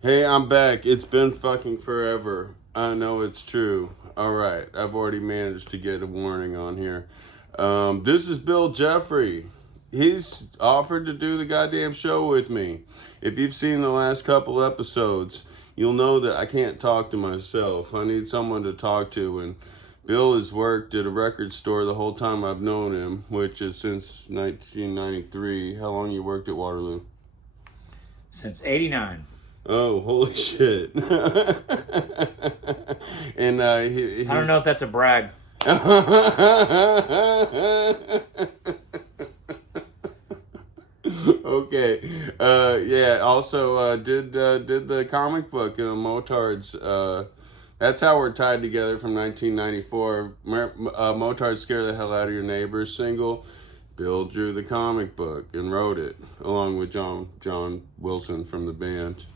Hey, I'm back. It's been fucking forever. I know it's true. All right, I've already managed to get a warning on here. This is Bill Jeffrey. He's offered to do the goddamn show with me. If you've seen the last couple episodes, you'll know that I can't talk to myself. I need someone to talk to, and Bill has worked at a record store the whole time I've known him, which is since 1993. How long you worked at Waterloo? Since '89. Oh, holy shit. And I don't know if that's a brag. Okay. Yeah. Also, did the comic book Motards. That's how we're tied together from 1994. Motard Scare the Hell Out of Your Neighbors single. Bill drew the comic book and wrote it along with John Wilson from the band,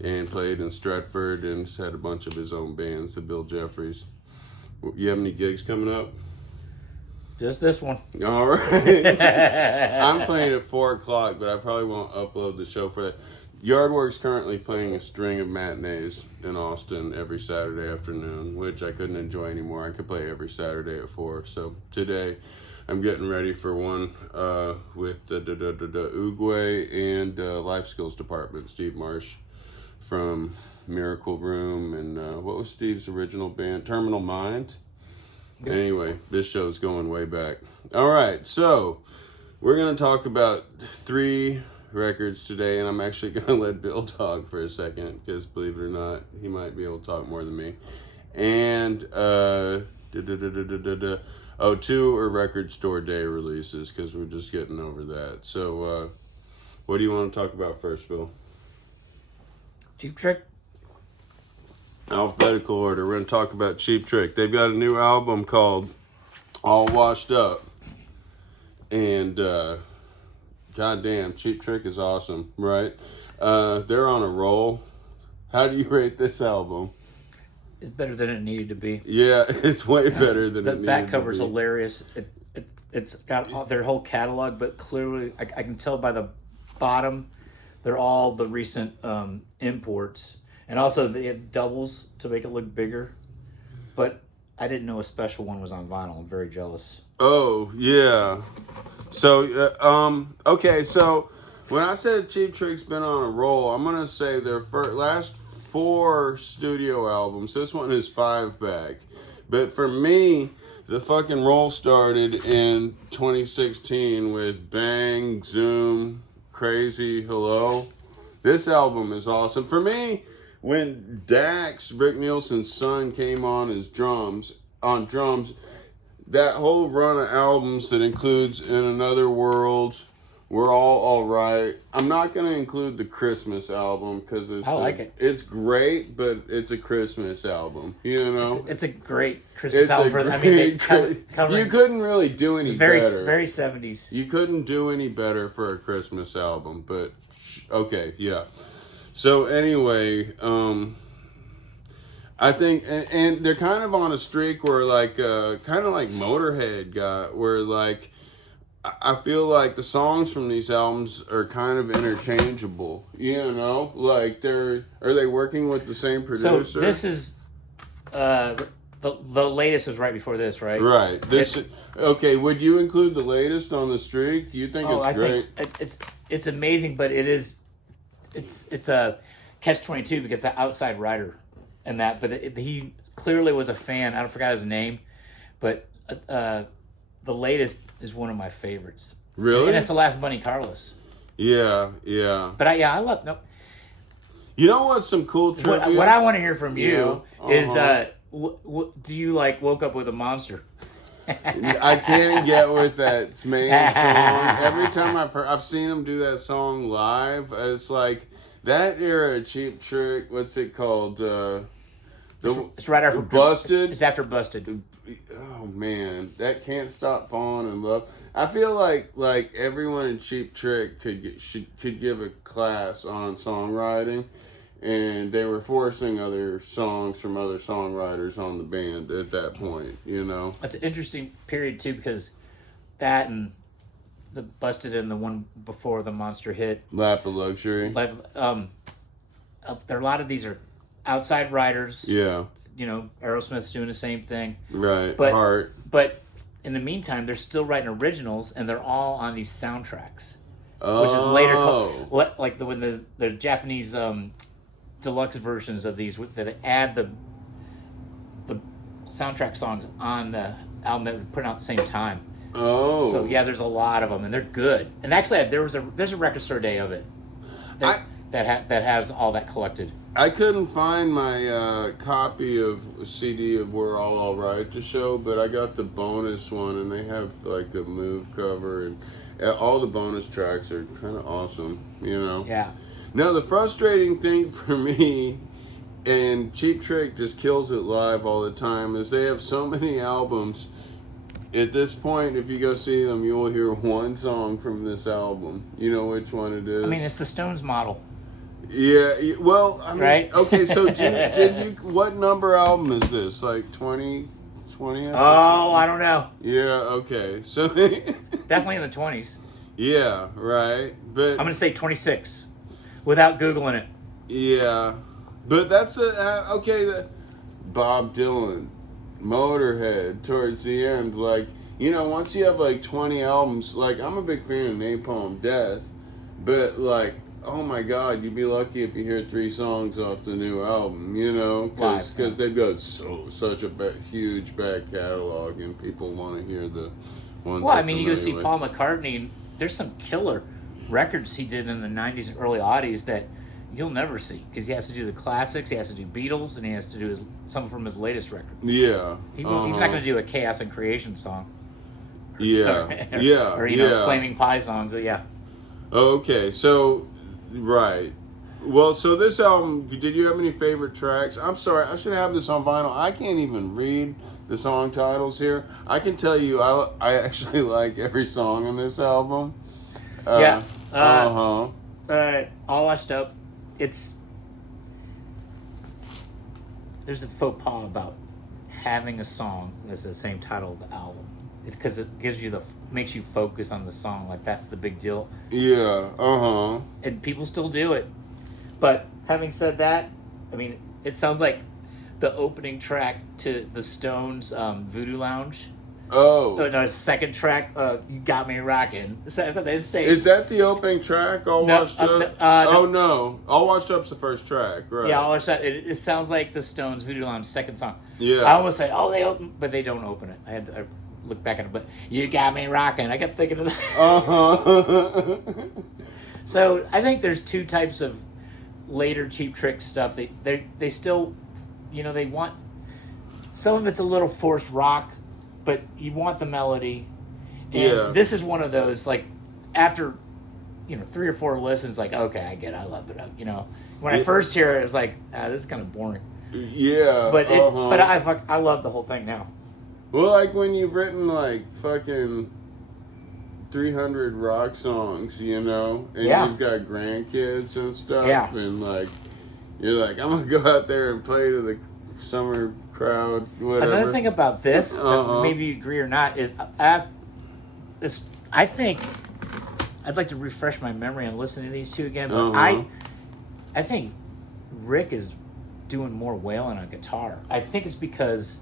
and played in Stratford and had a bunch of his own bands. The Bill Jeffries. You have any gigs coming up? Just this one. All right. I'm playing at 4 o'clock, but I probably won't upload the show for that. Yardwork's currently playing a string of matinees in Austin every Saturday afternoon, which I couldn't enjoy anymore. I could play every Saturday at 4. So today, I'm getting ready for one with the Uguay and Life Skills Department. Steve Marsh from Miracle Room and what was Steve's original band? Terminal Mind. Anyway, this show's going way back. All right, so we're going to talk about 3 records today, and I'm actually going to let Bill talk for a second because, believe it or not, he might be able to talk more than me. And 2 are record store day releases because we're just getting over that. So, what do you want to talk about first, Bill? Cheap Trick. Alphabetical order. We're going to talk about Cheap Trick. They've got a new album called All Washed Up. And goddamn, Cheap Trick is awesome, right? They're on a roll. How do you rate this album? It's better than it needed to be. Yeah, it's way better than The it needed back to cover's be. hilarious. It's got their whole catalog, but clearly I can tell by the bottom, they're all the recent imports. And also they have doubles to make it look bigger. But I didn't know a special one was on vinyl. I'm very jealous. Oh, yeah. So, okay, so when I said Cheap Trick's been on a roll, I'm going to say their last 4 studio albums. This one is 5 back. But for me, the fucking roll started in 2016 with Bang, Zoom, Crazy, Hello. This album is awesome. For me, when Dax, Rick Nielsen's son, came on drums, that whole run of albums that includes In Another World, We're All Right. I'm not going to include the Christmas album because I like it. It's great, but it's a Christmas album. You know, It's a great Christmas it's album. a I mean, they great. You couldn't really do any very better. very '70s. You couldn't do any better for a Christmas album, but okay, yeah. So anyway, I think, and they're kind of on a streak where like, kind of like Motorhead got, where like, I feel like the songs from these albums are kind of interchangeable. You know, like are they working with the same producer? So this is the latest was right before this, right? Right. Okay. Would you include the latest on the streak? You think it's I great? think it's amazing, but it's a catch-22 because the outside writer and that, but he clearly was a fan. I forgot his name, but the latest is one of my favorites. Really? And it's the last Bunny Carlos. Yeah. Yeah. But I love no. You know what's some cool trivia? What I want to hear from you is Uh-huh. do you like woke up with a monster? I can't get with that main song. Every time I've seen him do that song live, it's like that era of Cheap Trick. What's it called? It's right after Busted. It's after Busted. Oh man, that Can't Stop Falling in Love. I feel like everyone in Cheap Trick could give a class on songwriting, and they were forcing other songs from other songwriters on the band at that point. You know. That's an interesting period too because that and the Busted and the one before the monster hit. Lap of Luxury. Like, there are a lot of these are outside writers. Yeah. You know, Aerosmith's doing the same thing. Right. But Heart. but in the meantime, they're still writing originals, and they're all on these soundtracks, Oh. which is later called, like when the Japanese deluxe versions of these that add the soundtrack songs on the album that they're putting out at the same time. Oh. So yeah, there's a lot of them, and they're good. And actually, there's a record store day of it that has all that collected. I couldn't find my copy of a CD of We're All Right to show, but I got the bonus one, and they have like a Move cover, and all the bonus tracks are kind of awesome, you know? Yeah. Now, the frustrating thing for me, and Cheap Trick just kills it live all the time, is they have so many albums. At this point, if you go see them, you will hear one song from this album. You know which one it is? I mean, it's the Stones model. Yeah, well, I mean, Right? okay, so did you, what number album is this? Like 20? Oh, I don't know. Yeah, okay. So, Definitely in the 20s. yeah, right. But I'm going to say 26 without Googling it. yeah. But that's okay, Bob Dylan, Motorhead, towards the end, like, you know, once you have like 20 albums, like, I'm a big fan of Napalm Death, but like, oh my God, you'd be lucky if you hear 3 songs off the new album, you know, because they've got such a huge back catalog, and people want to hear the ones. Well, I mean, you go see Paul McCartney, there's some killer records he did in the 90s and early aughties that you'll never see, because he has to do the classics, he has to do Beatles, and he has to do some from his latest record. Yeah. He's not going to do a Chaos and Creation song. Yeah. or, Yeah. Or, you know, Flaming Pie songs. Yeah. Okay, so, right. Well, so this album, did you have any favorite tracks? I'm sorry, I should have this on vinyl. I can't even read the song titles here. I can tell you, I actually like every song on this album. Yeah. Uh-huh. All Washed Up. There's a faux pas about having a song that's the same title of the album. It's because it makes you focus on the song, like that's the big deal. Yeah, uh-huh. And people still do it. But having said that, I mean, it sounds like the opening track to the Stones' Voodoo Lounge. Oh. No, second track, You Got Me Rockin'. Is that the opening track, All Washed Up? Oh, no. All Washed Up's the first track, right? Yeah, All Washed Up. It sounds like the Stones' Voodoo Lounge second song. Yeah. I almost said, they open, but they don't open it. I look back at it, but You Got Me Rockin'. I kept thinking of that. Uh-huh. So I think there's 2 types of later Cheap Trick stuff. They still, you know, they want, some of it's a little forced rock, but you want the melody. And Yeah. this is one of those, like, after, you know, 3 or 4 listens, like, okay, I get it, I love it, you know. When I first hear it, it was like, this is kind of boring. Yeah. But uh-huh. but I love the whole thing now. Well, like when you've written like fucking 300 rock songs, you know, and you've got grandkids and stuff, and like you're like, I'm gonna go out there and play to the summer crowd, whatever. Another thing about this, maybe you agree or not, is I think I'd like to refresh my memory and listen to these 2 again. But I think Rick is doing more wailing on guitar. I think it's because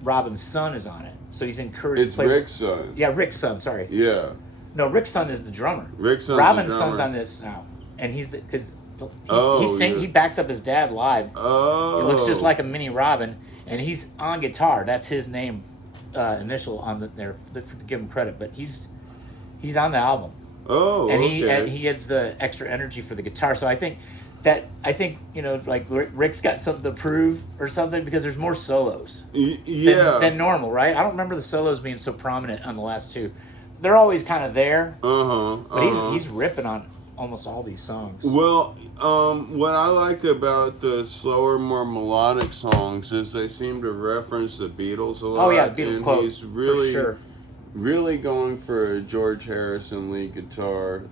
Robin's son is on it, so he's encouraged. It's to play Rick's son. Yeah, Rick's son. Sorry. Yeah. No, Rick's son is the drummer. Rick's son's Robin's the drummer. son's on this now, and he backs up his dad live. Oh. He looks just like a mini Robin, and he's on guitar. That's his name, initial on there. To give him credit, but he's on the album. Oh. And okay. he gets the extra energy for the guitar. So I think you know, like Rick's got something to prove or something, because there's more solos than normal, right? I don't remember the solos being so prominent on the last 2. They're always kind of there. But he's ripping on almost all these songs. Well, what I like about the slower, more melodic songs is they seem to reference the Beatles a lot. Oh yeah, Beatles and quote, he's really, for sure. really going for a George Harrison lead guitar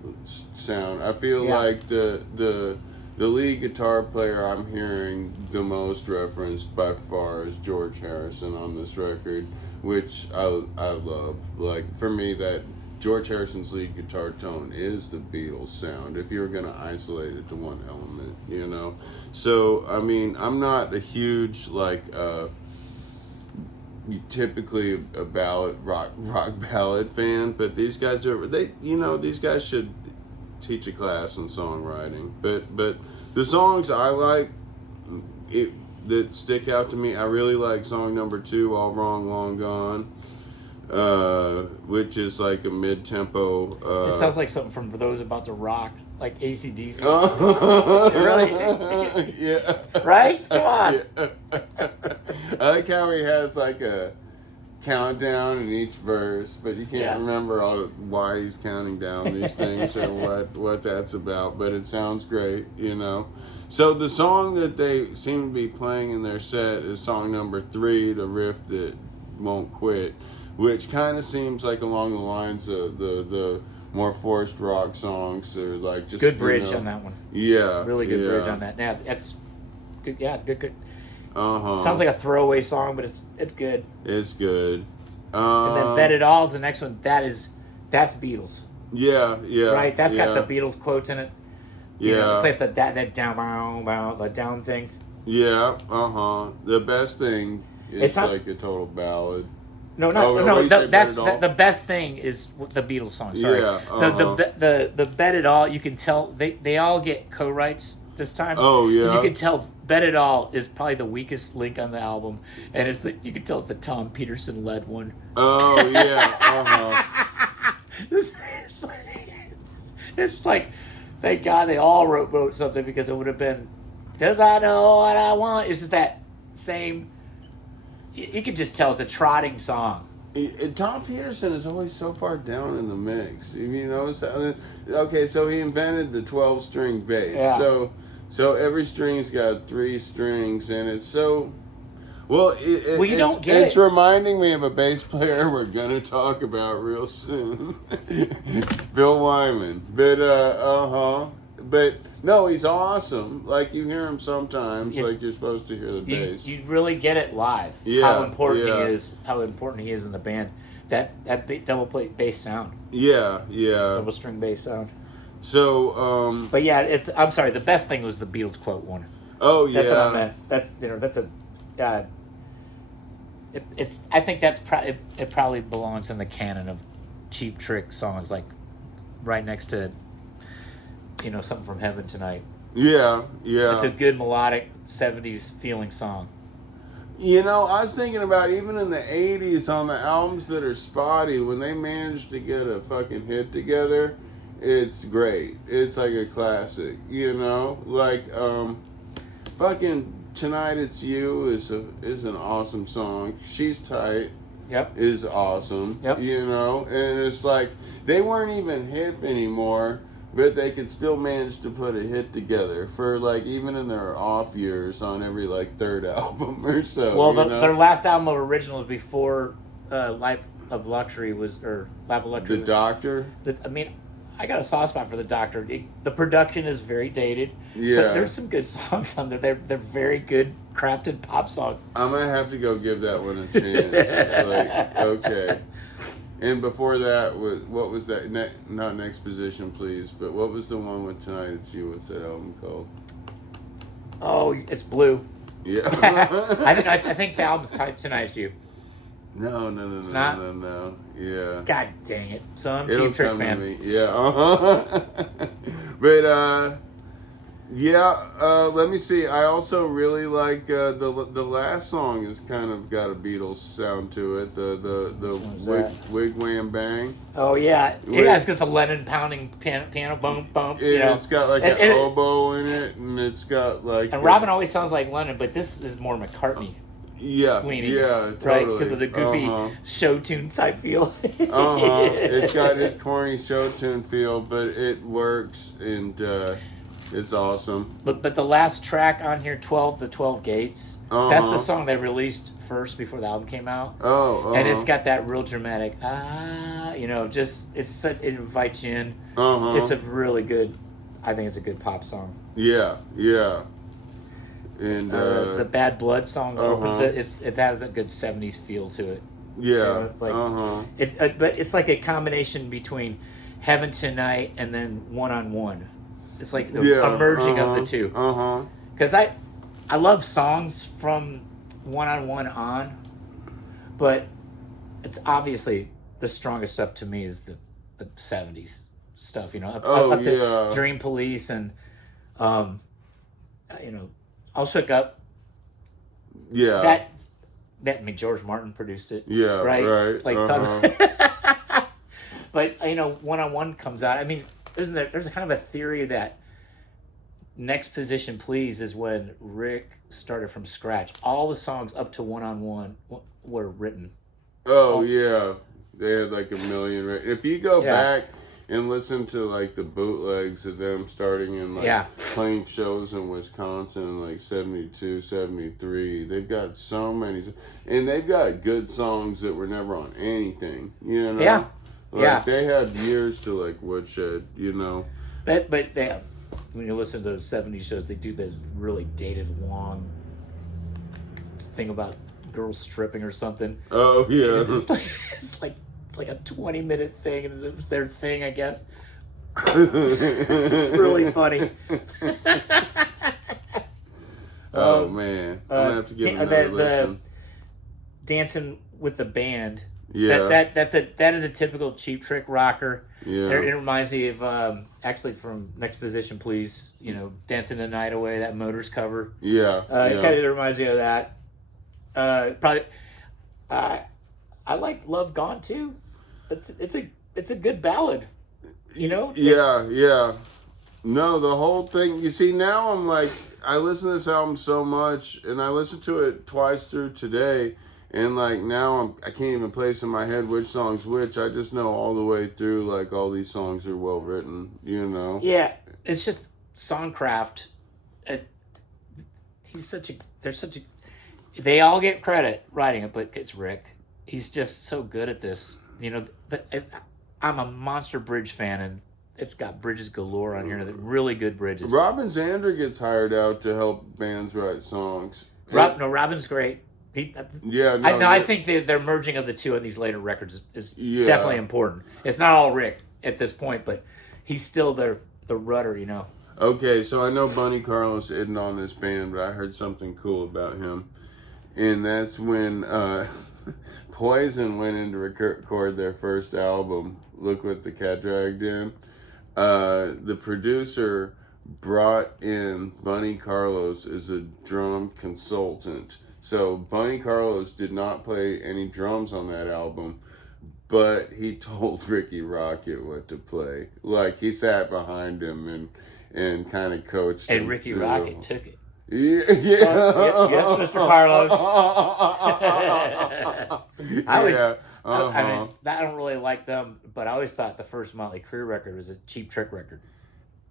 sound. I feel like the lead guitar player I'm hearing the most referenced by far is George Harrison on this record, which I love. Like, for me, George Harrison's lead guitar tone is the Beatles sound if you're going to isolate it to one element, you know. So I mean, I'm not a huge like typically a ballad rock ballad fan, but these guys are these guys should teach a class in songwriting. But the songs I like that stick out to me, I really like song number 2, All Wrong Long Gone, which is like a mid-tempo. It sounds like something from those about to rock, like AC/DC. Really? Yeah. Right? Come on. Yeah. I like how he has like a countdown in each verse, but you can't remember why he's counting down these things or what that's about. But it sounds great, you know. So the song that they seem to be playing in their set is song number 3, the riff that won't quit, which kind of seems like along the lines of the more forced rock songs, or like just good bridge on that one. Yeah, really good bridge on that. Yeah, that's good. Yeah, it's good. Uh-huh. Sounds like a throwaway song, but it's good. It's good. And then Bet It All is the next one. That's Beatles. Yeah. Right. That's got the Beatles quotes in it. You know, it's like that down thing. Yeah. The best thing is like a total ballad. No. That's the best thing is the Beatles song. Sorry. Yeah. The Bet It All. You can tell they all get co-writes this time. Oh yeah. You can tell Bet It All is probably the weakest link on the album, and you can tell it's the Tom Peterson led one. Oh yeah. It's like, thank God they all wrote something, because it would have been, "Does I know what I want?" It's just that same. You can just tell it's a trotting song. Tom Peterson is always so far down in the mix. You notice that? Okay, so he invented the 12-string bass. Yeah. So every string's got 3 strings, and it's so. Well, it's reminding me of a bass player we're gonna talk about real soon, Bill Wyman. But no, he's awesome. Like, you hear him sometimes, like you're supposed to hear the bass. You really get it live. Yeah, how important he is. How important he is in the band. That double plate bass sound. Yeah. Double string bass sound. So. But yeah, I'm sorry. The best thing was the Beatles quote one. Oh yeah. That's what I meant. That's a. I think it probably belongs in the canon of Cheap Trick songs, like right next to, Something from Heaven Tonight. Yeah. It's a good melodic 70s feeling song. I was thinking about even in the 80s on the albums that are spotty, when they managed to get a fucking hit together, it's great. It's like a classic, like fucking Tonight It's You is an awesome song. She's Tight. Yep. Is awesome. Yep. And it's like they weren't even hip anymore, but they could still manage to put a hit together for like even in their off years on every like third album or so. Well, their last album of originals before Life of Luxury Lap of Luxury. The Doctor. I got a soft spot for the Doctor. The production is very dated. Yeah. But there's some good songs on there. They're very good crafted pop songs. I'm gonna have to go give that one a chance. Okay. And before that, what was that? Not Next Position, Please, but what was the one with Tonight It's You? What's that album called? Oh, it's Blue. Yeah. I think the album's tied Tonight It's You. No. No. Yeah. God dang it. So I'm It'll Cheap Trick come to fan. me. Yeah. But let me see. I also really like the last song has kind of got a Beatles sound to it. The Wig Wham Bang. Oh yeah, it's got the Lennon pounding piano bump bump. It's got like an oboe in it, and it's got like. And Robin always sounds like Lennon, but this is more McCartney. Yeah, leaning, yeah, totally. Right, because of the goofy show tune type feel. It's got his corny show tune feel, but it works, and it's awesome. But the last track on here, 12, the 12 Gates, that's the song they released first before the album came out. And it's got that real dramatic, it invites you in. It's a really good, I think it's a good pop song. Yeah. And the Bad Blood song opens it. It has a good 70s feel to it. Yeah. It's like Uh-huh. but it's like a combination between Heaven Tonight and then One on One. It's like a merging of the two. Uh-huh. Because I love songs from One on One on, but it's obviously the strongest stuff to me is the 70s stuff, up to Dream Police and All Shook Up. Yeah. That I mean George Martin produced it. Yeah, right. Like but One on One comes out. I mean, there's a kind of a theory that Next Position Please is when Rick started from scratch. All the songs up to One on One were written. Oh yeah, they had like a million. If you go back and listen to like the bootlegs of them starting in playing shows in Wisconsin in like 72, 73, they've got so many, and they've got good songs that were never on anything. They had years to like Woodshed. But they, when you listen to those 70s shows, they do this really dated long thing about girls stripping or something. Oh yeah, it's like a 20-minute thing, and it was their thing, I guess. It's really funny. Oh man, I'm gonna have to give another listen. Dancing with the Band. Yeah, that is a typical Cheap Trick rocker. Yeah, it reminds me of actually from Next Position Please. Dancing the Night Away, that Motors cover. Yeah, it kind of reminds me of that. Probably, I like Love Gone too. It's a good ballad, Yeah. No, the whole thing. You see, now I'm like, I listen to this album so much, and I listened to it twice through today, and like now I can't even place in my head which song's which. I just know all the way through, like all these songs are well written. Yeah, it's just songcraft. They all get credit writing it, but it's Rick. He's just so good at this. I'm a Monster Bridge fan, and it's got bridges galore on here. Really good bridges. Robin Zander gets hired out to help bands write songs. Robin's great. I think their merging of the two on these later records is definitely important. It's not all Rick at this point, but he's still the rudder, Okay, so I know Bunny Carlos isn't on this band, but I heard something cool about him. And that's when Poison went in to record their first album, Look What the Cat Dragged In. The producer brought in Bunny Carlos as a drum consultant. So Bunny Carlos did not play any drums on that album, but he told Ricky Rocket what to play. Like, he sat behind him and kind of coached him. And Ricky Rocket took it. Yeah. Yes, Mr. Carlos. I don't really like them, but I always thought the first Motley Crue record was a Cheap Trick record.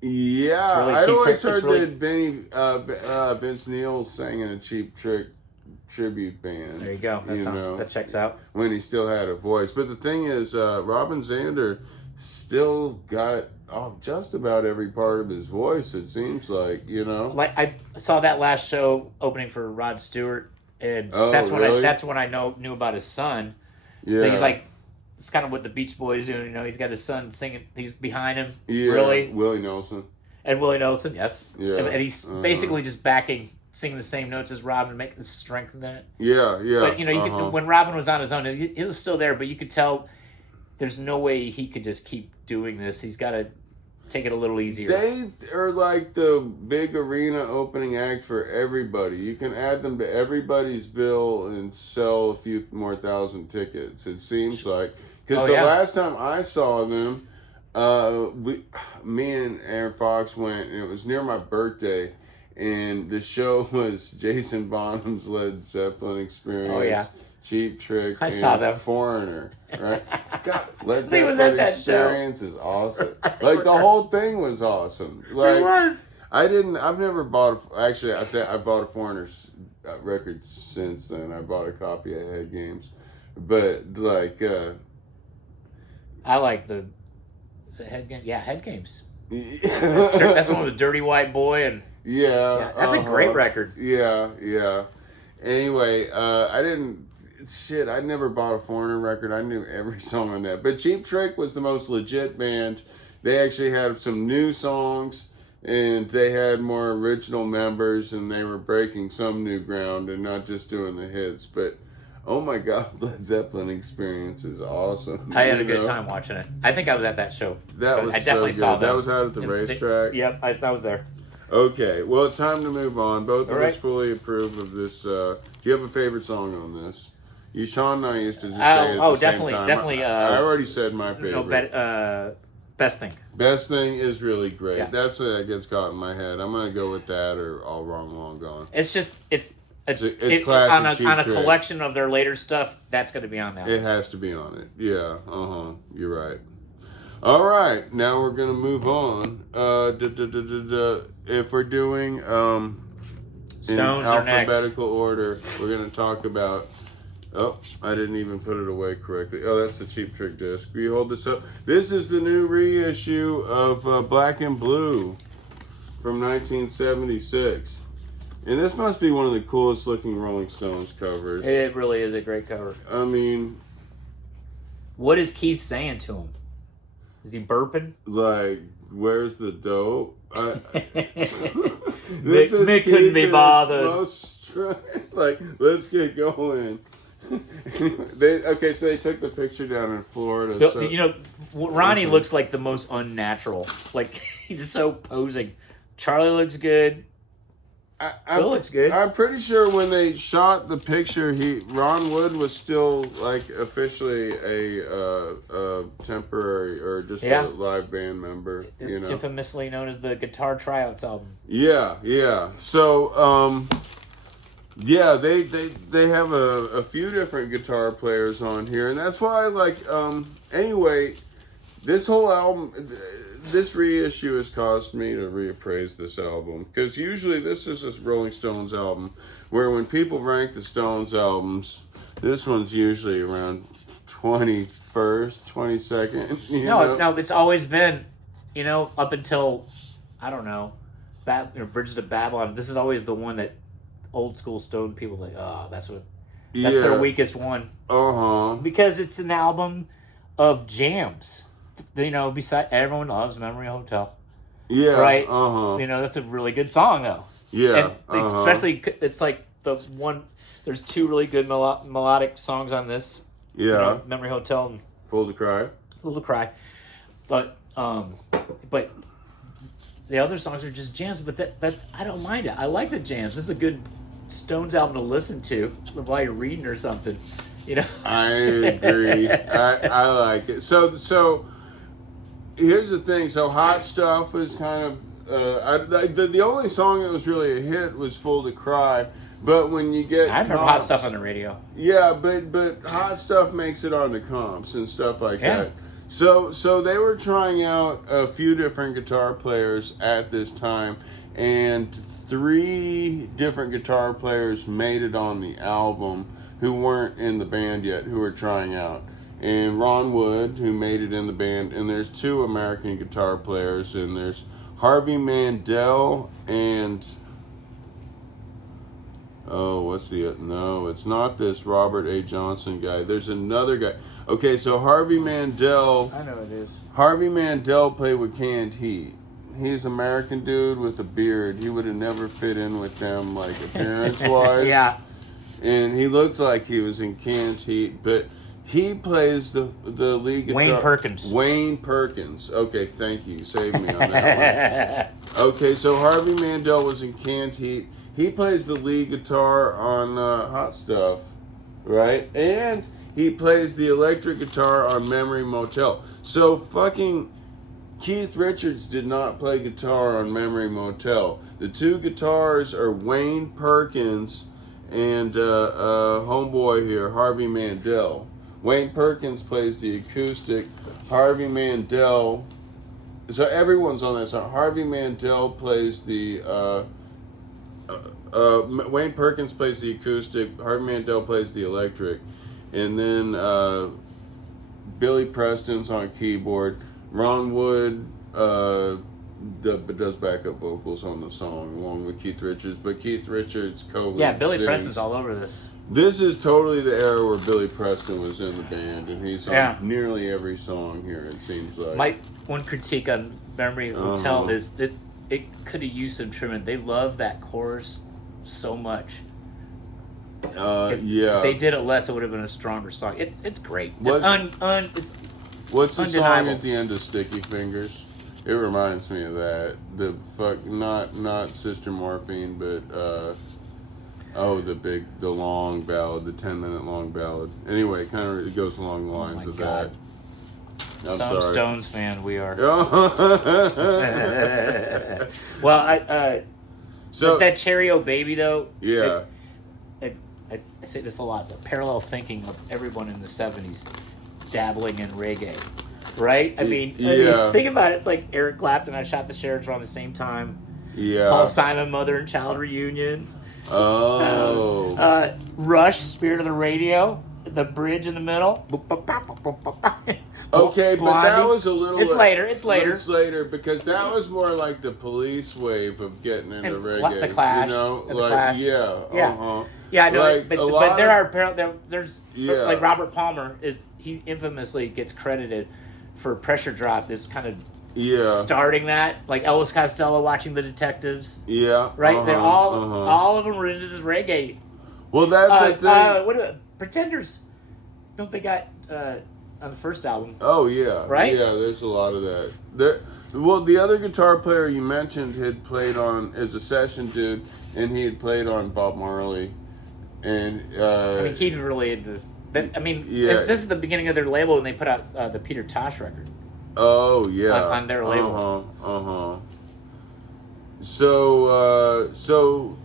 Yeah, really I always Trick. heard that Vince Neil sang in a Cheap Trick tribute band. There you go. That checks out. When he still had a voice. But the thing is, Robin Zander still got just about every part of his voice, it seems like, Like, I saw that last show opening for Rod Stewart, and that's when I knew about his son. Yeah. So he's like, it's kind of what the Beach Boys do, he's got his son singing, he's behind him. Yeah, really. Willie Nelson. And Willie Nelson, yes. Yeah. And he's basically just singing the same notes as Robin, making strengthen that. Yeah. But, you could, when Robin was on his own, he was still there, but you could tell there's no way he could just keep doing this. He's got to take it a little easier. They are like the big arena opening act for everybody. You can add them to everybody's bill and sell a few more thousand tickets, it seems like. Because last time I saw them, me and Aaron Fox went, and it was near my birthday, and the show was Jason Bonham's Led Zeppelin Experience. Oh, yeah. Cheap Trick, I saw them. Foreigner, right? God, Led He was Zeppelin at that Experience is awesome. Like, the whole thing was awesome. Like, it was. I've never bought, I bought a Foreigner's record since then. I bought a copy of Head Games. But, like, I like is it Head Games? Yeah, Head Games. That's one with Dirty White Boy and... Yeah. That's a great record. Yeah. Anyway, shit, I never bought a Foreigner record. I knew every song on that. But Cheap Trick was the most legit band. They actually had some new songs, and they had more original members, and they were breaking some new ground and not just doing the hits. But oh my God, Led Zeppelin Experience is awesome. I had a good time watching it. I think I was at that show. That was I definitely so good. saw them. That was out at the racetrack. Yep, I was there. Okay, well, it's time to move on. Both of All right. us fully approve of this. Do you have a favorite song on this? Sean and I used to just say it at the definitely, same time. definitely. I already said my favorite. Best Thing. Best Thing is really great. Yeah. That's that gets caught in my head. I'm gonna go with that or All Wrong, Long Gone. It's just it's classic Cheap on a Trick. collection of their later stuff. That's going to be on there. It has to be on it. Yeah. You're right. All right. Now we're gonna move on. If we're doing in Stones are next. alphabetical order, we're gonna talk about. Oh, I didn't even put it away correctly. Oh, that's the Cheap Trick disc. Will you hold this up? This is the new reissue of Black and Blue from 1976. And this must be one of the coolest looking Rolling Stones covers. It really is a great cover. I mean, What is Keith saying to him? Is he burping? like, where's the dope? Mick couldn't be bothered. Like, let's get going. So they took the picture down in Florida. So. You know, Ronnie looks like the most unnatural. Like, he's just so posing. Charlie looks good. Bill looks good. I'm pretty sure when they shot the picture, Ron Wood was still like officially a temporary or just a live band member. It's you know, infamously known as the Guitar Tryouts album. Yeah. So, they have a few different guitar players on here, and that's why I like. Anyway, this whole album. This reissue has caused me to reappraise this album because usually this is a Rolling Stones album where when people rank the Stones albums, this one's usually around 21st, 22nd. No, it's always been, up until, I don't know, Bridges to Babylon. This is always the one that old school Stone people like, that's their weakest one. Because it's an album of jams. Beside Everyone Loves Memory Hotel. Yeah. Right? That's a really good song, though. Yeah. And especially, it's like the one, there's two really good melodic songs on this. Yeah. Memory Hotel and Fool to Cry. Fool to Cry. But the other songs are just jams, but that I don't mind it. I like the jams. This is a good Stones album to listen to while you're reading or something. I agree. I like it. So here's the thing. So Hot Stuff was kind of the only song that was really a hit was Fool to Cry. But when you get I remember Hot Stuff on the radio. Yeah, but Hot Stuff makes it on the comps and stuff like that. So they were trying out a few different guitar players at this time, and 3 different guitar players made it on the album who weren't in the band yet, who were trying out. And Ron Wood, who made it in the band, and there's 2 American guitar players, and there's Harvey Mandel and no, it's not this Robert A. Johnson guy. There's another guy. Okay, so Harvey Mandel. I know it is. Harvey Mandel played with Canned Heat. He's an American dude with a beard. He would have never fit in with them, like, appearance-wise. Yeah. And he looked like he was in Canned Heat, but he plays the lead guitar. Wayne Perkins. Wayne Perkins. Okay, thank you. You saved me on that one. Okay, so Harvey Mandel was in Canned Heat. He plays the lead guitar on Hot Stuff, right? And he plays the electric guitar on Memory Motel. So fucking Keith Richards did not play guitar on Memory Motel. The 2 guitars are Wayne Perkins and homeboy here, Harvey Mandel. Wayne Perkins plays the acoustic. Harvey Mandel. So everyone's on that song. Harvey Mandel plays the. Wayne Perkins plays the acoustic. Harvey Mandel plays the electric, and then Billy Preston's on keyboard. Ron Wood does backup vocals on the song along with Keith Richards. But Keith Richards Yeah, Billy sings. Preston's all over this. This is totally the era where Billy Preston was in the band, and he's on Yeah. nearly every song here. It seems like. My one critique on Memory Hotel is that it could have used some trimming. They love that chorus so much. Yeah. If they did it less, it would have been a stronger song. It's great. What- It's What's the song undeniable. at the end of Sticky Fingers? It reminds me of that. The not Sister Morphine, but the long ballad, the 10-minute long ballad. Anyway, it goes along the lines my of God. that. I'm some sorry. Stones fan we are. Yeah. Well, So that Cherry O Baby though. yeah. I say this a lot. It's a parallel thinking of everyone in the '70s dabbling in reggae, right? I mean, think about it. It's like Eric Clapton. I Shot the Sheriff around the same time. Yeah. Paul Simon, Mother and Child Reunion. Oh. Rush, Spirit of the Radio. The bridge in the middle. Okay, but that Blondie. was a little. It's later. It's later. It's later because that was more like the Police wave of getting into And reggae. the Clash. You know, And the like Clash. yeah. Yeah. Uh-huh. Yeah, I know, Like, but a lot there of- are there's Yeah. like Robert Palmer he infamously gets credited for Pressure Drop is kind of Yeah. starting that, like Elvis Costello watching The Detectives, Yeah. right? They're all uh-huh. of them were into this reggae. Well, that's the thing. What Pretenders? Don't they got on the first album? Oh yeah. Right? Yeah, there's a lot of that. Well, the other guitar player you mentioned had played on as a session dude, and he had played on Bob Marley, and I mean, Keith was really into. I mean, Yeah. this is the beginning of their label when they put out the Peter Tosh record. oh yeah, on their label. So,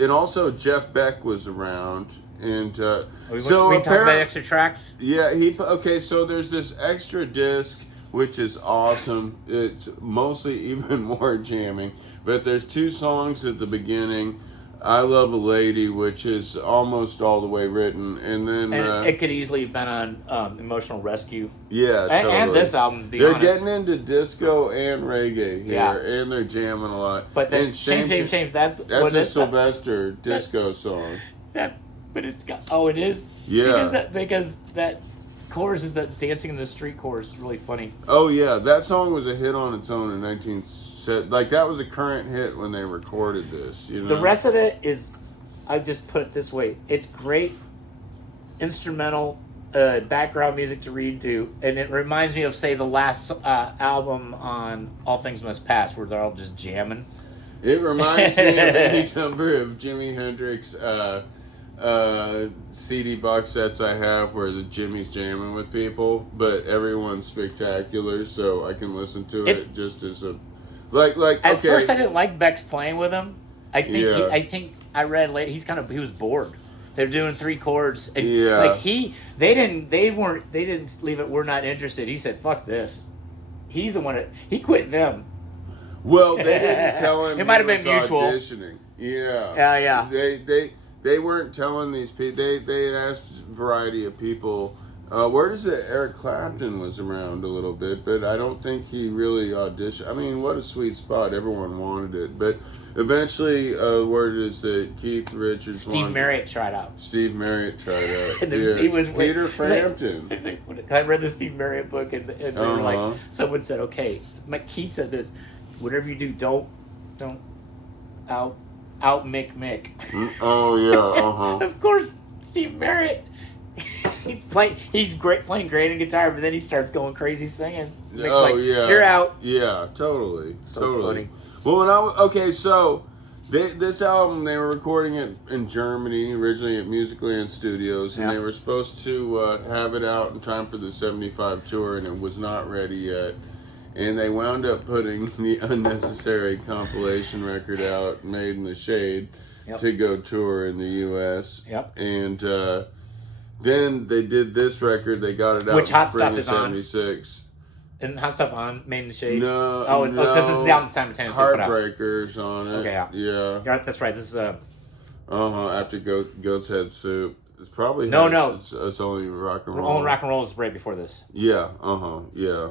and also Jeff Beck was around, and We so talk about apparently, extra tracks. yeah, okay. So there's this extra disc, which is awesome. It's mostly even more jamming, but there's 2 songs at the beginning. I Love a Lady, which is almost all the way written, and then And it could easily have been on Emotional Rescue. yeah, totally. And this album, to be They're honest. getting into disco and reggae here, Yeah. and they're jamming a lot. But And that's same. That's That's a this- Sylvester disco song. But it's got. Oh, it is. Yeah. Because that chorus is that Dancing in the Street chorus is really funny. Oh yeah, that song was a hit on its own in 1970. Like that was a current hit when they recorded this. You know. The rest of it is, I just put it this way: it's great instrumental background music to read to, and it reminds me of, say, the last album on All Things Must Pass, where they're all just jamming. It reminds me of any number of Jimi Hendrix CD box sets I have where the Jimmy's jamming with people, but everyone's spectacular, so I can listen to it just as a like. At Okay, first, I didn't like Beck's playing with him. I think Yeah. I read later he was bored. They're doing 3 chords. And Yeah. Like they didn't leave it. We're not interested. He said, "Fuck this." He's the one that he quit them. well, they didn't tell him It might have he been was mutual. auditioning. Yeah, Yeah. They weren't telling these people. They asked a variety of people. Where does it? Eric Clapton was around a little bit, but I don't think he really auditioned. I mean, what a sweet spot! Everyone wanted it, but eventually, word is that Keith Richards, Steve Marriott tried out. Steve Marriott tried out. And Yeah. he was Peter Frampton. I read the Steve Marriott book, and they were Uh-huh. like, someone said, "Okay, Keith said this. Whatever you do, don't out Mick." Oh yeah, Of course, Steve Marriott. He's great playing great on guitar, but then he starts going crazy singing. Mick's Oh like, yeah, you're out. Yeah, totally, So totally. funny. Well, so this album they were recording it in Germany originally at Musicland Studios, and Yeah. they were supposed to have it out in time for the '75 tour, and it was not ready yet. And they wound up putting the unnecessary compilation record out, Made in the Shade, Yep. to go tour in the U.S. Yep. And then they did this record. They got it out Which in Hot spring Stuff of is on? '76. And hot stuff on Made in the Shade. No, because this is the album simultaneously put out. Heartbreakers on it. Okay, yeah. Yeah. Yeah, that's right. This is After Goat's Head Soup. It's probably No, has- no. It's only rock and roll. All Rock and Roll is right before this. Yeah. Yeah.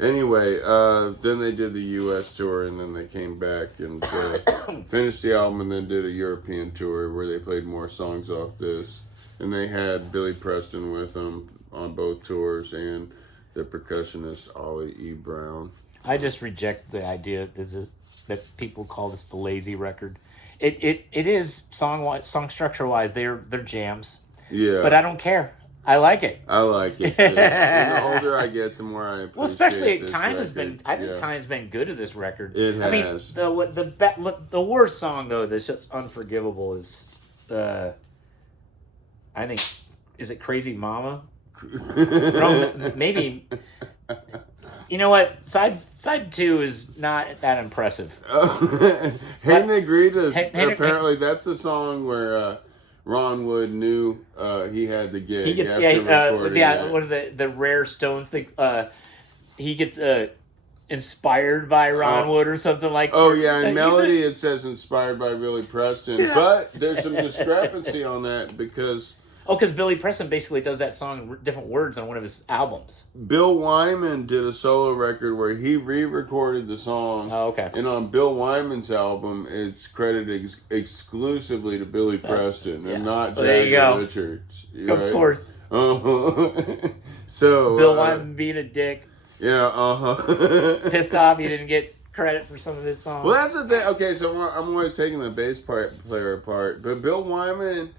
Anyway, then they did the U.S. tour, and then they came back and finished the album, and then did a European tour where they played more songs off this. And they had Billy Preston with them on both tours, and the percussionist Ollie E. Brown. I just reject the idea that people call this the lazy record. It is song structure wise, they're jams. Yeah, But I don't care. I like it. I like it. Too. And the older I get, the more I appreciate. Well, especially this time record. has been. I think time's been good to this record. It I mean, has. the worst song though that's just unforgivable is I think, is it Crazy Mama? No, maybe. You know what? Side 2 is not that impressive. Hey Negritas. Hey, Apparently, that's the song where Ron Wood knew he had the gig. He gets one of the rare Stones thing. He gets inspired by Ron Wood or something like. Oh yeah, in melody it says inspired by Billy Preston, but there's some discrepancy on that because. Because Billy Preston basically does that song in different words on one of his albums. Bill Wyman did a solo record where he re-recorded the song. Oh, okay. And on Bill Wyman's album, it's credited exclusively to Billy Preston and not Jagger Richards. Of course. So Bill Wyman being a dick. Yeah, Pissed off he didn't get credit for some of his songs. Well, that's the thing. Okay, so I'm always taking the bass player apart. But Bill Wyman...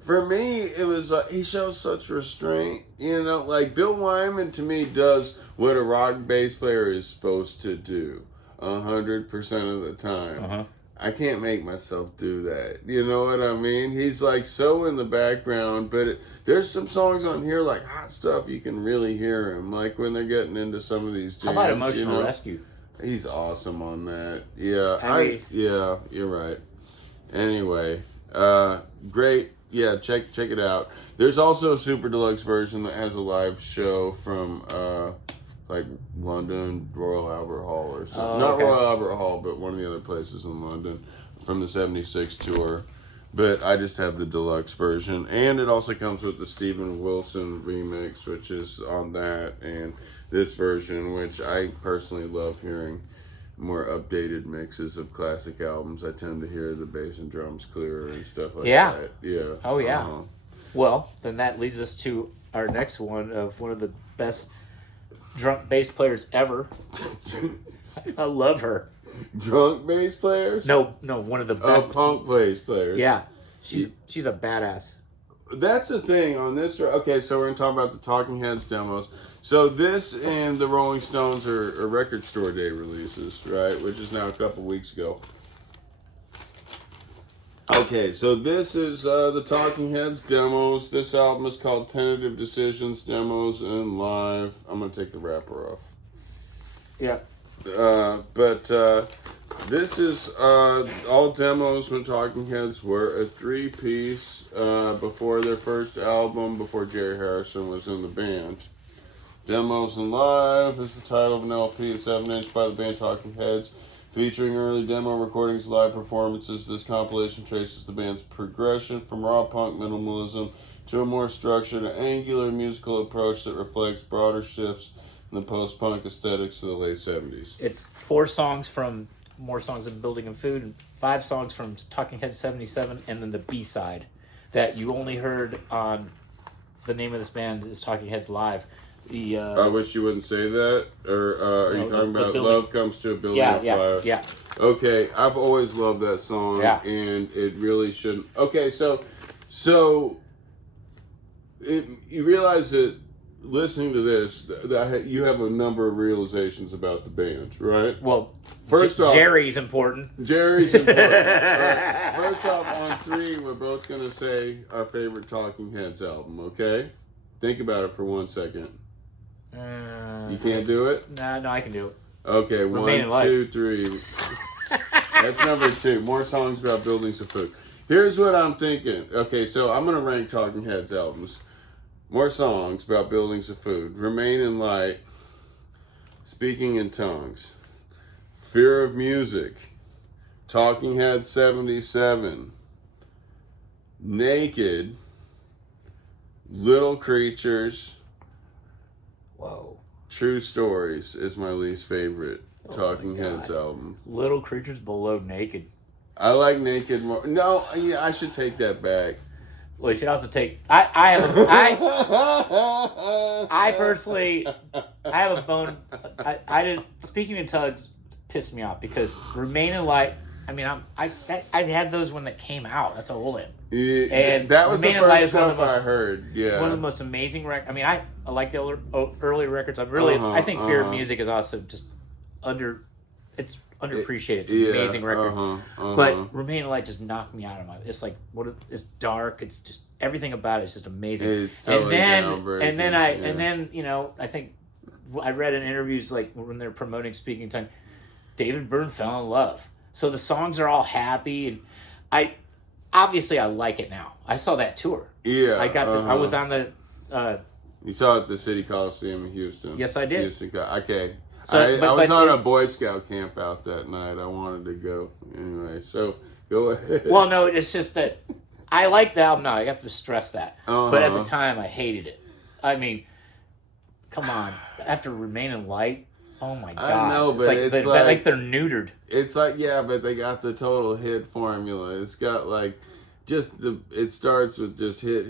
For me, it was he shows such restraint, like Bill Wyman to me does what a rock bass player is supposed to do 100% of the time. Uh-huh. I can't make myself do that. You know what I mean? He's like so in the background, but there's some songs on here like Hot Stuff you can really hear him, like when they're getting into some of these jams. How about Emotional Rescue? He's awesome on that. Yeah, yeah, you're right. Anyway, great. Yeah, check it out. There's also a super deluxe version that has a live show from like London, Royal Albert Hall or something. Oh, Not okay. Royal Albert Hall, but one of the other places in London from the 76 tour. But I just have the deluxe version. And it also comes with the Steven Wilson remix, which is on that, and this version, which I personally love hearing. More updated mixes of classic albums. I tend to hear the bass and drums clearer and stuff like that. Yeah. Oh, yeah. Well, then that leads us to our next one of one of the best drunk bass players ever. I love her. Drunk bass players? No, one of the best. Punk bass players. Yeah. She's a badass. That's the thing on this. Okay, so we're going to talk about the Talking Heads demos. So this and the Rolling Stones are Record Store Day releases, right? Which is now a couple weeks ago. Okay, so this is the Talking Heads demos. This album is called Tentative Decisions, Demos, and Live. I'm going to take the wrapper off. Yeah. But this is all demos when Talking Heads were a 3-piece before their first album, before Jerry Harrison was in the band. Demos and Live is the title of an LP, a 7-inch by the band Talking Heads, featuring early demo recordings, live performances. This compilation traces the band's progression from raw punk minimalism to a more structured and angular musical approach that reflects broader shifts in the post-punk aesthetics of the late 70s. It's 4 songs from More Songs Than Building and Food, and 5 songs from Talking Heads 77, and then the B-side that you only heard on the name of this band is Talking Heads Live. I wish you wouldn't say that. Or are you talking about Love Comes to a Building of Fire? Yeah. Okay, I've always loved that song, and it really shouldn't. Okay, so you realize that listening to this, that you have a number of realizations about the band, right? Well, first off, Jerry's important. Jerry's important. Right. First off, on 3, we're both going to say our favorite Talking Heads album, okay? Think about it for 1 second. You can't do it? No, I can do it. Okay, 1, 2, 3. That's number 2. More songs about buildings of food. Here's what I'm thinking. Okay, so I'm going to rank Talking Heads albums. More songs about buildings of food. Remain in Light. Speaking in Tongues. Fear of Music. Talking Heads 77. Naked. Little Creatures. Whoa. True Stories is my least favorite Talking Heads God. album. Little Creatures Below Naked. I like Naked more. No, yeah, I should take that back. Well, you should also take. I personally, I have a bone. I didn't. Speaking of Tugs, pissed me off because Remain in Light. I mean, I had those when they came out. That's how old I am. And that was the Remain in Light first is one of stuff the most- I heard. Yeah. One of the most amazing records. I mean, I like the early records. I think Fear of Music is also just it's underappreciated. It's an amazing record. But Remain in Light just knocked me out of my. It's like it's dark. It's just everything about it is just amazing. It's so and then I think I read in interviews like when they're promoting Speaking Time, David Byrne fell in love. So the songs are all happy, and I like it now. I saw that tour. Yeah. I was on the. You saw it at the City Coliseum in Houston. Yes, I did. Houston, okay. So, I was on a Boy Scout camp out that night. I wanted to go anyway. So go ahead. Well, no, it's just that I like the album now. I have to stress that. But at the time, I hated it. I mean, come on. After Remain in Light, oh my God. I know, but it's like they're neutered. It's like, yeah, but they got the total hit formula. It's got like it starts with just hit.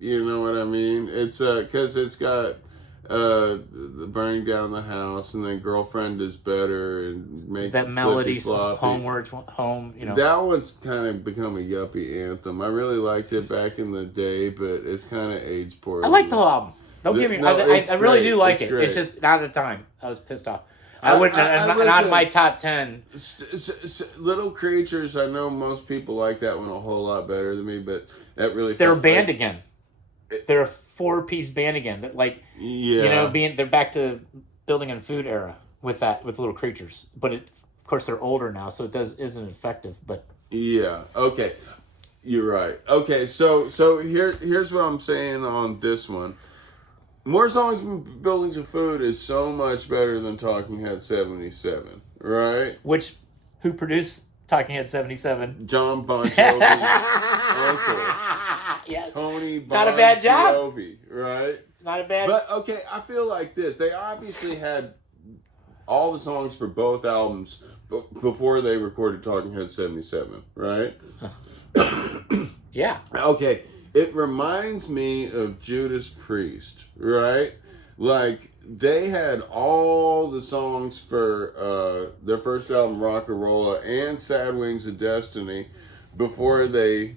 You know what I mean? It's because it's got the Burning Down the House, and then Girlfriend is Better, and Make that melody, home, you know. That one's kind of become a yuppie anthem. I really liked it back in the day, but it's kind of aged poorly. I like the whole album. Don't get me wrong. I really do like it. Great. It's just not at the time. I was pissed off. I wouldn't. Not in my top 10. Little Creatures. I know most people like that one a whole lot better than me, but that really. They're a band again. They're a 4-piece band again. That they're back to building and food era with Little Creatures. But of course they're older now, so it isn't effective. But yeah, okay, you're right. Okay, so here's what I'm saying on this one. More Songs and Buildings of Food is so much better than Talking Head 77, right? Who produced Talking Head 77? John Bon Jovi's uncle. Yes. Tony Bon Not a bad job. Jovi, right? It's not a bad. But okay, I feel like this. They obviously had all the songs for both albums before they recorded Talking Head 77, right? Yeah. Okay. It reminds me of Judas Priest, right? Like, they had all the songs for their first album, Rock-A-Rolla, and Sad Wings of Destiny before they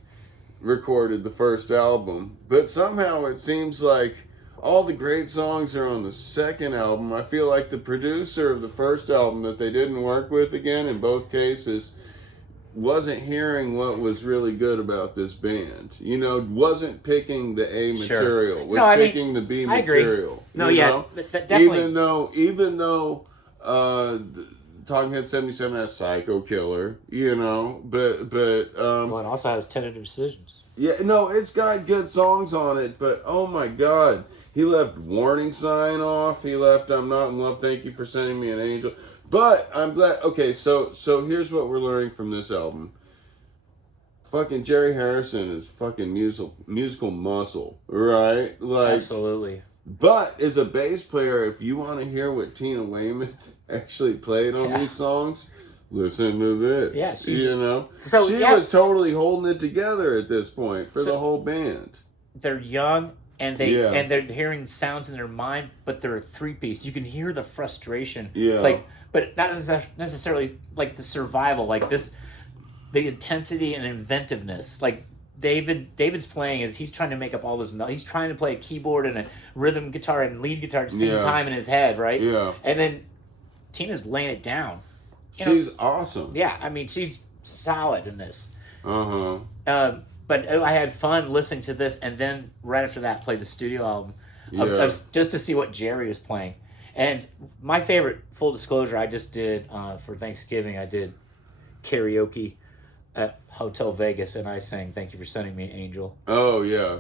recorded the first album. But somehow it seems like all the great songs are on the second album. I feel like the producer of the first album that they didn't work with again in both cases wasn't hearing what was really good about this band. You know, wasn't picking the A material. Was picking the B material. No, yeah, definitely. Even though Talking Head 77 has Psycho Killer, you know, but well, it also has Tentative Decisions. Yeah, no, it's got good songs on it, but oh my God. He left Warning Sign off. He left I'm Not in Love, Thank You for Sending Me an Angel. But I'm glad. Okay, so here's what we're learning from this album. Fucking Jerry Harrison is fucking musical muscle, right? Like, absolutely. But as a bass player, if you want to hear what Tina Weymouth actually played on these songs, listen to this. Yeah, she was totally holding it together at this point for the whole band. They're young. And they're hearing sounds in their mind, but they're a 3-piece. You can hear the frustration. Yeah. It's like, but not necessarily like the survival, like this, the intensity and inventiveness. Like David's playing is he's trying to make up all this. He's trying to play a keyboard and a rhythm guitar and lead guitar at the same time in his head, right? Yeah. And then Tina's laying it down. She's awesome. Yeah, I mean she's solid in this. But I had fun listening to this, and then right after that, played the studio album just to see what Jerry was playing. And my favorite, full disclosure, I just did for Thanksgiving. I did karaoke at Hotel Vegas, and I sang "Thank You for Sending Me an Angel." Oh yeah,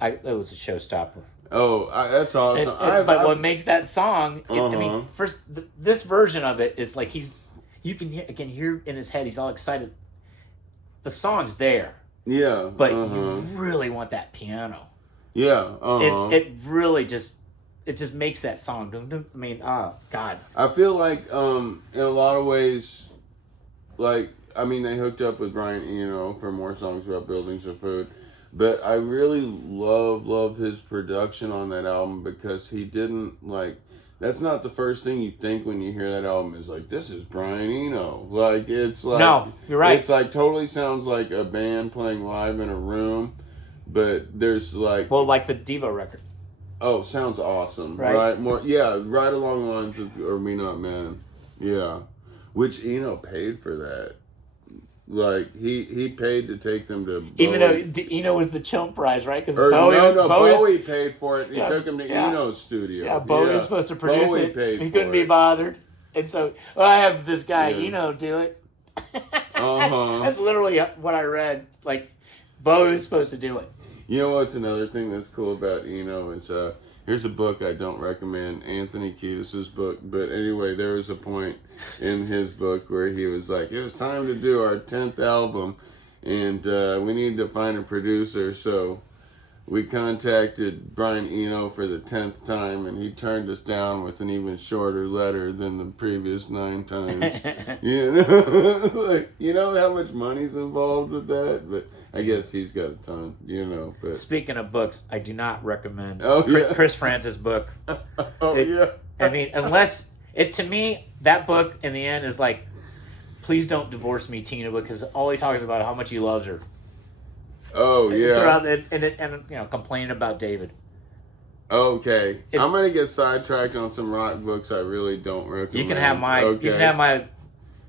it was a showstopper. Oh, that's awesome. But what makes that song? I mean, first this version of it is like you can hear in his head. He's all excited. The song's there. Yeah. But you really want that piano. Yeah. It really just it just makes that song. I mean, oh God. I feel like in a lot of ways, like I mean, they hooked up with Brian Eno for more songs about buildings or food, but I really love his production on that album because he didn't like. That's not the first thing you think when you hear that album. Is like, this is Brian Eno. Like it's like No, you're right. It's like totally sounds like a band playing live in a room, but there's like Well, like the Devo record. oh, sounds awesome. Right. More yeah, right along the lines of Are We Not Men. Yeah. Which Eno paid for that. Like he paid to take them to Bowie. Even though Eno was the chump prize, right? Because Bowie paid for it. He Yeah, took him to yeah. Eno's studio. Yeah, Bowie was supposed to produce Bowie it. paid He for couldn't be it. bothered, and so I have this guy Yeah. Eno do it. Uh-huh. That's literally what I read. Like Bowie was supposed to do it. You know what's another thing that's cool about Eno is here's a book I don't recommend, Anthony Kiedis' book, but anyway, there was a point in his book where he was like, it was time to do our 10th album, and we needed to find a producer, so we contacted Brian Eno for the 10th time, and he turned us down with an even shorter letter than the previous 9 times. You know, like, you know how much money's involved with that? But I guess he's got a ton, you know. But Speaking of books, I do not recommend Oh, yeah. Chris Francis' book. oh It- yeah, I mean, unless it to me that book in the end is like, please don't divorce me, Tina, because all he talks about is how much he loves her. oh yeah. Throughout it, and you know, complaining about David. Okay, It- I'm gonna get sidetracked on some rock books I really don't recommend. You can have my. Okay. You can have my.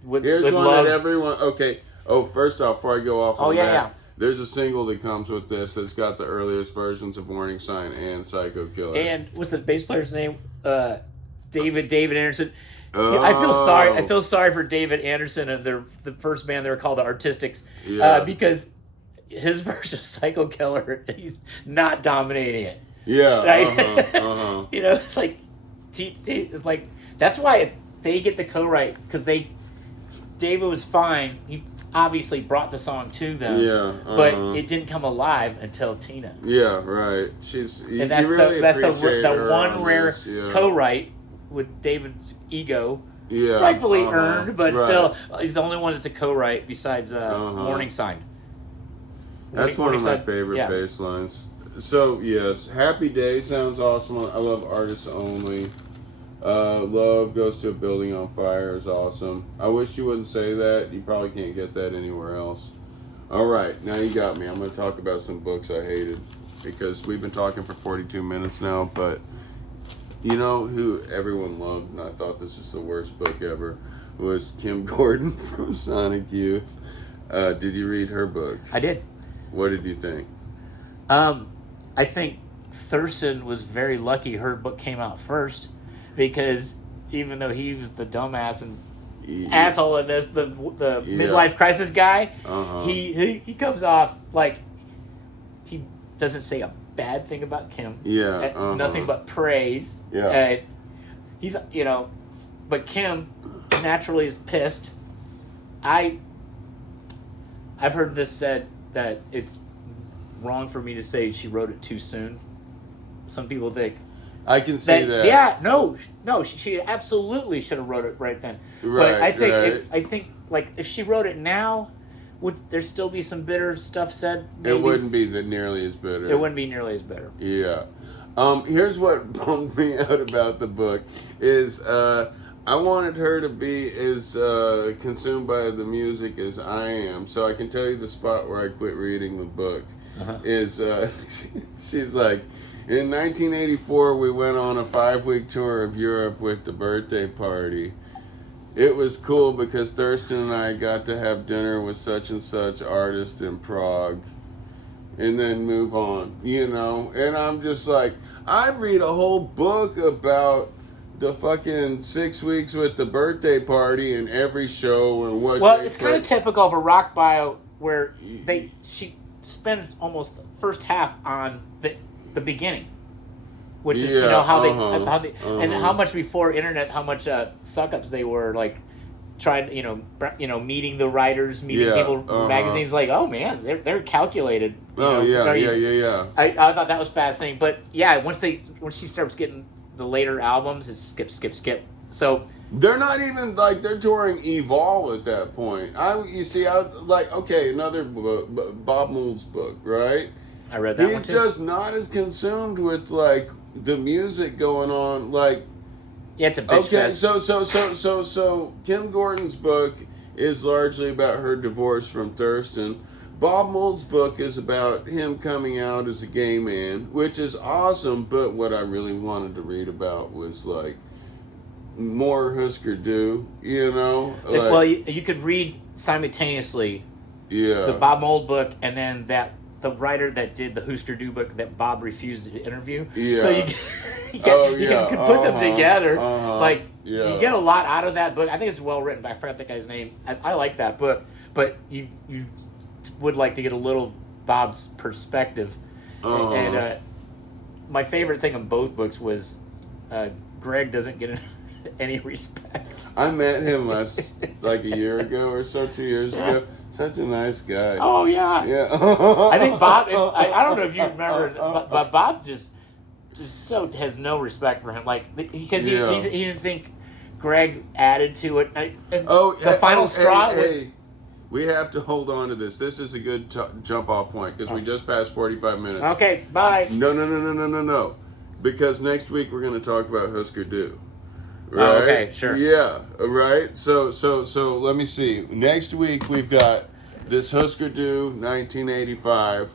With, Here's with one love. that everyone. Okay. Oh, first off, before I go off Oh, on yeah, that, yeah. there's a single that comes with this that's got the earliest versions of Warning Sign and Psycho Killer. And what's the bass player's name? David Anderson. Oh. Yeah, I feel sorry for David Anderson and the first band they were called the Artistics, Yeah. because his version of Psycho Killer, he's not dominating it. Yeah. Right? Uh-huh. You know, it's like, it's like that's why they get the co-write because David was fine. He obviously brought the song to them. Yeah. But uh-huh. it didn't come alive until Tina. Yeah. Right. She's. You, And that's you really the appreciate her one on rare this, yeah. co-write with David's ego, Yeah. rightfully uh-huh, earned, but right. still, he's the only one that's a co-write besides Uh-huh. Warning Sign. That's one of my Warning Sign- favorite yeah. bass lines. So yes, Happy Day sounds awesome. I love Artists Only. Love Goes to a Building on Fire is awesome. I wish you wouldn't say that. You probably can't get that anywhere else. All right, now you got me. I'm going to talk about some books I hated because we've been talking for 42 minutes now. But you know who everyone loved, and I thought this is the worst book ever, was Kim Gordon from Sonic Youth. Did you read her book? I did. What did you think? I think Thurston was very lucky her book came out first because even though he was the dumbass and asshole in this, the Yeah. midlife crisis guy, Uh-huh. he comes off like he doesn't say a bad thing about Kim. Yeah, uh-huh. Nothing but praise. Yeah. He's but Kim naturally is pissed. I've heard this said that it's wrong for me to say she wrote it too soon. Some people think I can see that. yeah, no, she absolutely should have wrote it right then. Right, but I think right. I think like if she wrote it now, would there still be some bitter stuff said? Maybe? It wouldn't be nearly as bitter. It wouldn't be nearly as bitter. Yeah. Here's what bummed me out about the book is I wanted her to be as consumed by the music as I am. So I can tell you the spot where I quit reading the book is she's like, in 1984 we went on a 5-week tour of Europe with the birthday party. It was cool because Thurston and I got to have dinner with such and such artist in Prague. And then move on, you know? And I'm just like, I'd read a whole book about the fucking 6 weeks with the birthday party and every show and what. Well, they it's kind of put- typical of a rock bio where she spends almost the first half on the beginning, which is Yeah, how uh-huh, they and how much before internet, how much suck ups they were like trying meeting the writers, meeting Yeah, people, uh-huh. magazines like, oh man, they're calculated. Oh, yeah. I thought that was fascinating, but yeah, once she starts getting the later albums is skip, skip, skip. So They're not even like they're touring Evol at that point. Another book, Bob Mould's book, right? I read that one He's too. just not as consumed with like the music going on. Like, Yeah, it's a bitch okay, fest. so Kim Gordon's book is largely about her divorce from Thurston. Bob Mould's book is about him coming out as a gay man, which is awesome. But what I really wanted to read about was like more Husker Du, you know? Like, Well, you could read simultaneously yeah. the Bob Mould book and then the writer that did the Husker Du book that Bob refused to interview. Yeah. So you can put them together. Like Yeah. you get a lot out of that book. I think it's well written, but I forgot that guy's name. I like that book, but you would like to get a little Bob's perspective. And my favorite thing in both books was Greg doesn't get any respect. I met him like a year ago or so, 2 years ago. Such a nice guy. Oh yeah. Yeah. I think Bob. I don't know if you remember, but Bob just so has no respect for him. Like because he didn't think Greg added to it. The final straw was. We have to hold on to this. This is a good jump off point because we just passed 45 minutes. Okay, bye. No. Because next week we're going to talk about Husker Du. Right? Oh, okay, sure. Yeah, right. So let me see. Next week we've got this Husker Du 1985.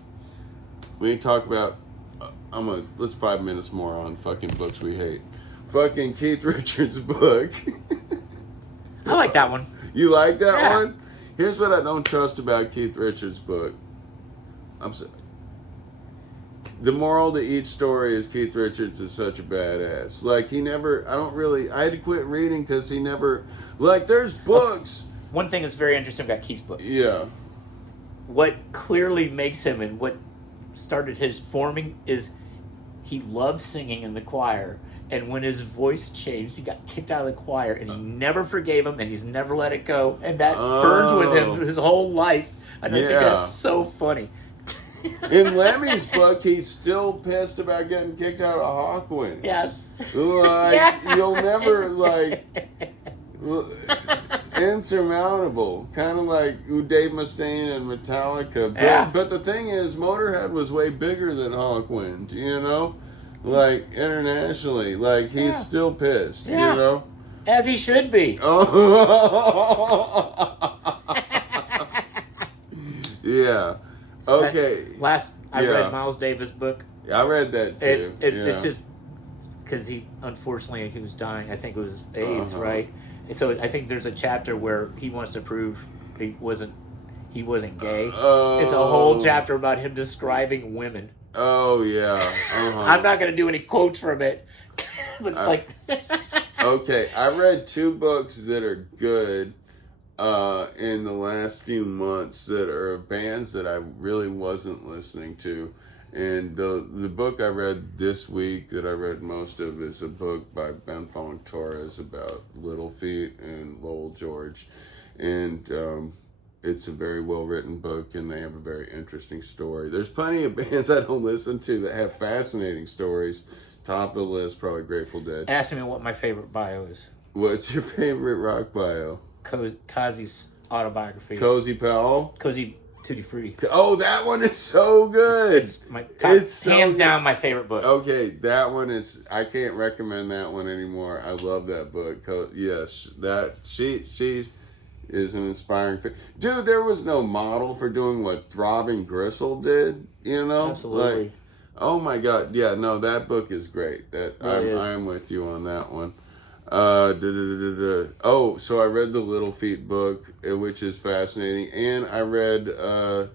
We can talk about. Let's 5 minutes more on fucking books we hate. Fucking Keith Richards' book. I like that one. You like that Yeah. one? Here's what I don't trust about Keith Richards' book. I'm sorry. The moral to each story is Keith Richards is such a badass. Like, I had to quit reading because he never, like, there's books. One thing that's very interesting about Keith's book. Yeah. What clearly makes him and what started his forming is he loved singing in the choir. And when his voice changed, he got kicked out of the choir, and he never forgave him, and he's never let it go, and that burns with him his whole life. And I think that's so funny. In Lemmy's book, he's still pissed about getting kicked out of Hawkwind. Yes. Like, you'll never, like, insurmountable. Kind of like Dave Mustaine and Metallica. But the thing is, Motorhead was way bigger than Hawkwind, you know? Like, internationally. Like, he's still pissed, you know? As he should be. Yeah. Okay. I read Miles Davis' book. I read that too. It's just because he was dying. I think it was AIDS, right? And so I think there's a chapter where he wants to prove he wasn't gay. It's a whole chapter about him describing women. Oh yeah. I'm not gonna do any quotes from it, but it's like. Okay, I read 2 books that are good in the last few months that are bands that I really wasn't listening to. And the book I read this week that I read most of is a book by Ben Fong Torres about Little Feat and Lowell George. And it's a very well-written book, and they have a very interesting story. There's plenty of bands I don't listen to that have fascinating stories. Top of the list, probably Grateful Dead. Ask me what my favorite bio is. What's your favorite rock bio? Kazi's autobiography. Cozy Powell? Cozy Tutti Frutti. Oh, that one is so good. It's my top, hands down my favorite book. Okay, that one is. I can't recommend that one anymore. I love that book. Yes, that she is an inspiring dude. There was no model for doing what Throbbing Gristle did. You know, Absolutely. Like, oh my God, yeah, no, that book is great. I'm with you on that one. Oh, so I read the Little Feat book, which is fascinating, and I read the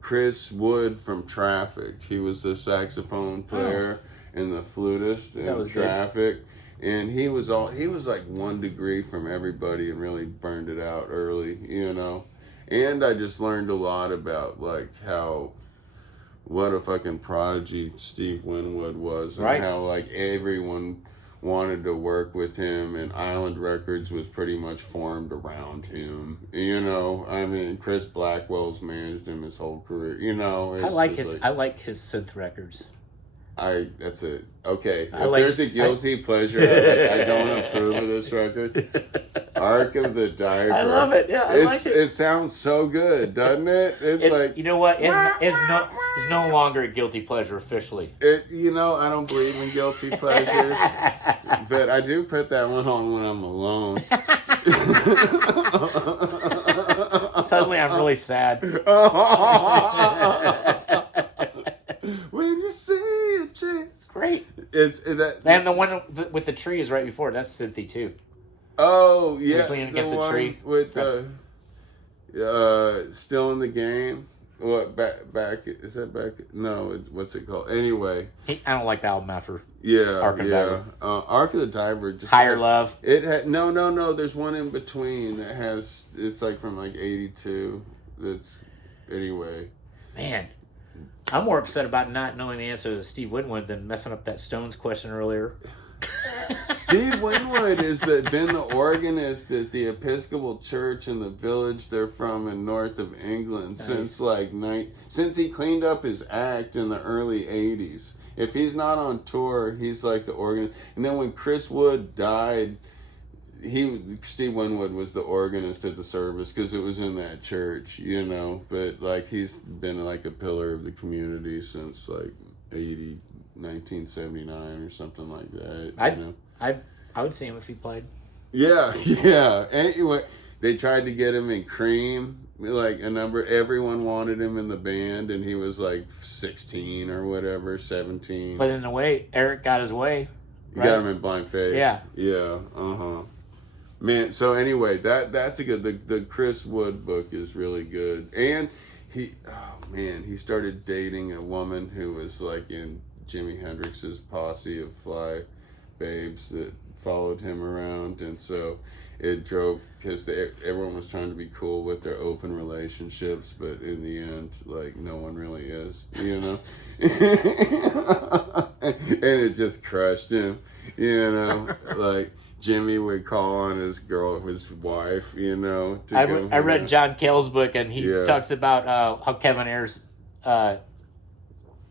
Chris Wood from Traffic. He was the saxophone player and the flutist in Traffic. Good. And he was like 1 degree from everybody and really burned it out early, you know. And I just learned a lot about like what a fucking prodigy Steve Winwood was, and how like everyone wanted to work with him, and Island Records was pretty much formed around him. You know, I mean, Chris Blackwell's managed him his whole career. You know, I like his synth records. That's it. Okay. If like- there's a guilty pleasure, I don't approve of this record. Ark of the Diver. I love it. Yeah, I like it. It sounds so good, doesn't it? It's like, you know what? It's no longer a guilty pleasure officially. I don't believe in guilty pleasures, but I do put that one on when I'm alone. Suddenly, I'm really sad. When you see a chance. Great. It's that. And the one with the tree is right before. That's Cynthia too. Oh yeah, He's leaning against the tree. With still in the game. What back? Is that back? No, what's it called? Anyway. I don't like the album after. Yeah, Ark of the Diver. Ark of the Diver. Just Higher Love. It had no. There's one in between that has. It's like from like '82. That's anyway. Man, I'm more upset about not knowing the answer to Steve Winwood than messing up that Stones question earlier. Steve Winwood been the organist at the Episcopal Church in the village they're from in north of England since he cleaned up his act in the early '80s. If he's not on tour, he's like the organist. And then when Chris Wood died, Steve Winwood was the organist at the service because it was in that church, But like he's been like a pillar of the community since like 1979 or something like that. I would see him if he played. Yeah. Anyway, they tried to get him in Cream, like everyone wanted him in the band, and he was like 16 or whatever, 17. But in a way, Eric got his way. You got him in Blind Faith. Yeah. Yeah. Man, so anyway, that's a good. The Chris Wood book is really good, and he started dating a woman who was like in Jimi Hendrix's posse of fly babes that followed him around, and so it drove because everyone was trying to be cool with their open relationships, but in the end, like no one really is, and it just crushed him, like. Jimmy would call on his wife, I read John Cale's book, and he talks about how Kevin Ayers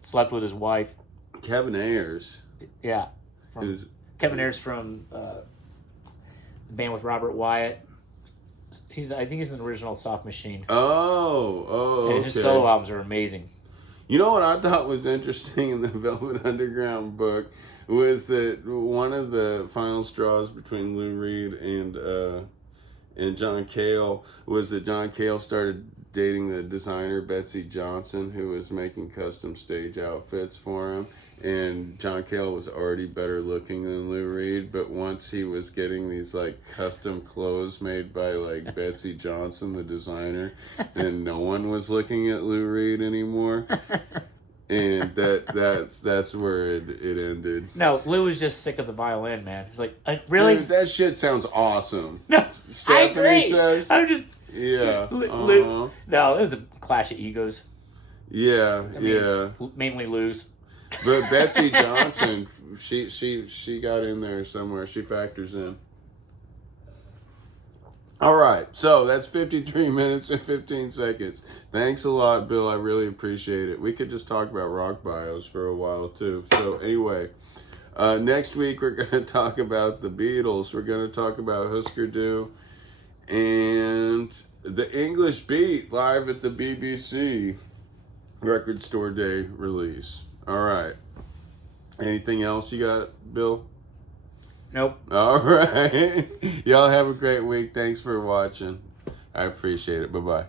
slept with his wife. Kevin Ayers? Yeah. Kevin Ayers from the band with Robert Wyatt. I think he's an original Soft Machine. Oh, and his solo albums are amazing. You know what I thought was interesting in the Velvet Underground book was that one of the final straws between Lou Reed and John Cale was that John Cale started dating the designer Betsy Johnson, who was making custom stage outfits for him. And John Cale was already better looking than Lou Reed, but once he was getting these like custom clothes made by like Betsy Johnson, the designer, and no one was looking at Lou Reed anymore. And that's where it ended. No, Lou was just sick of the violin, man. He's like, really? Dude, that shit sounds awesome. No, Stephanie I agree. says. I'm just Lou. No, it was a clash of egos. Yeah, Mainly Lou's. But Betsy Johnson, she got in there somewhere. She factors in. All right, so that's 53 minutes and 15 seconds. Thanks a lot, Bill. I really appreciate it. We could just talk about rock bios for a while, too. So anyway, next week we're going to talk about the Beatles. We're going to talk about Husker Du and the English Beat live at the BBC Record Store Day release. All right. Anything else you got, Bill? Nope. All right. Y'all have a great week. Thanks for watching. I appreciate it. Bye-bye.